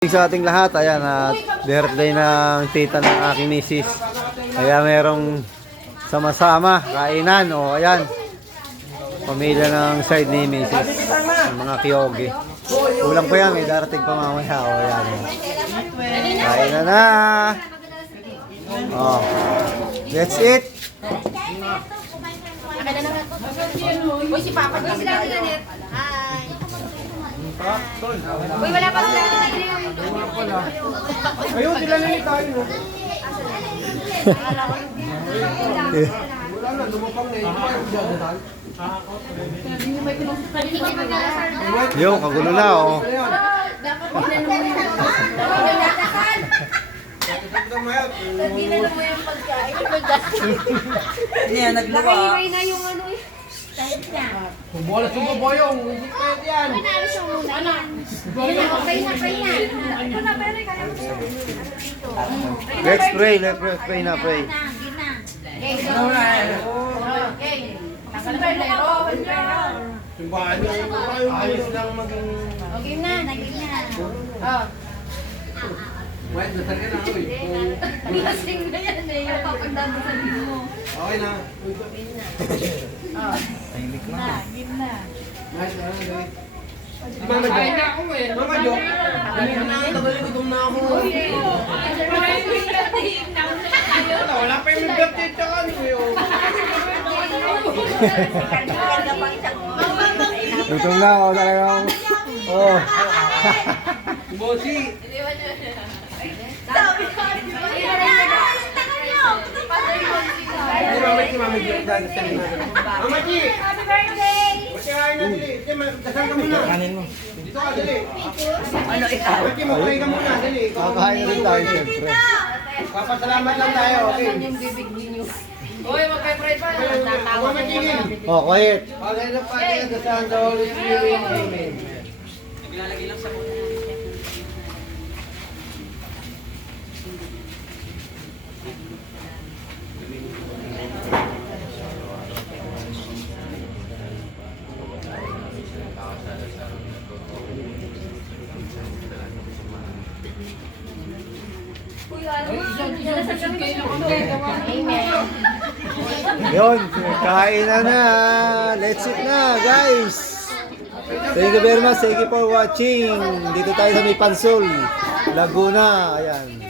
Sa ating lahat, ayan, at birthday ng tita ng aking misis. Kaya merong sama-sama, kainan, o ayan. Pamilya ng side ni misis, mga kiyogi. Kulang pa yan, may darating pa mamaya, o ayan. Kainan na! Oh, that's it! Uy, si Papa kasi lang nila. Hi. Uy, wala pa sila nila. Ayun, sila na ni tayo. Wala na, lumapang na. Hindi pa yung dadaan. Yo, kagulo na, oh. Niya, nagluwa. Nakahiway na yung ano eh. Bola sumaboyong, hindi pwede yan. Let's pray, let's pray na, pray. Simbahan niya, ayos lang maging... Okay na, naging na. Wait, nasal ka na, uy. Lasing na yan eh, yung papagdadasal mo. Okay na. Tahimik na. Nice, dali. Si Mama Jo. Mama Jo. Dali na, gutom na ako. Wala pa yung birthday tsaka ano yun. Gutom na, oh, talagang. Oh. Bossy. Si Mama Jo. Mama Ji. Happy birthday! Kasi kain na dali. Dasal ka muna. Kanin mo. Dito ka, dali. Ano ikaw? Maki, mag-pray ka muna, dali. Kakain na rin tayo, siyempre. Papasalamat lang tayo, okay? Uy, magpe-pray pa. Mama Ji. Oh, quiet. Father and the Father and the Son and the Holy Spirit. Amen. Amen. Yun, kain na. Let's eat na, guys. Thank you very much. Thank you for watching. Dito tayo sa May Pansol, Laguna. Ayan.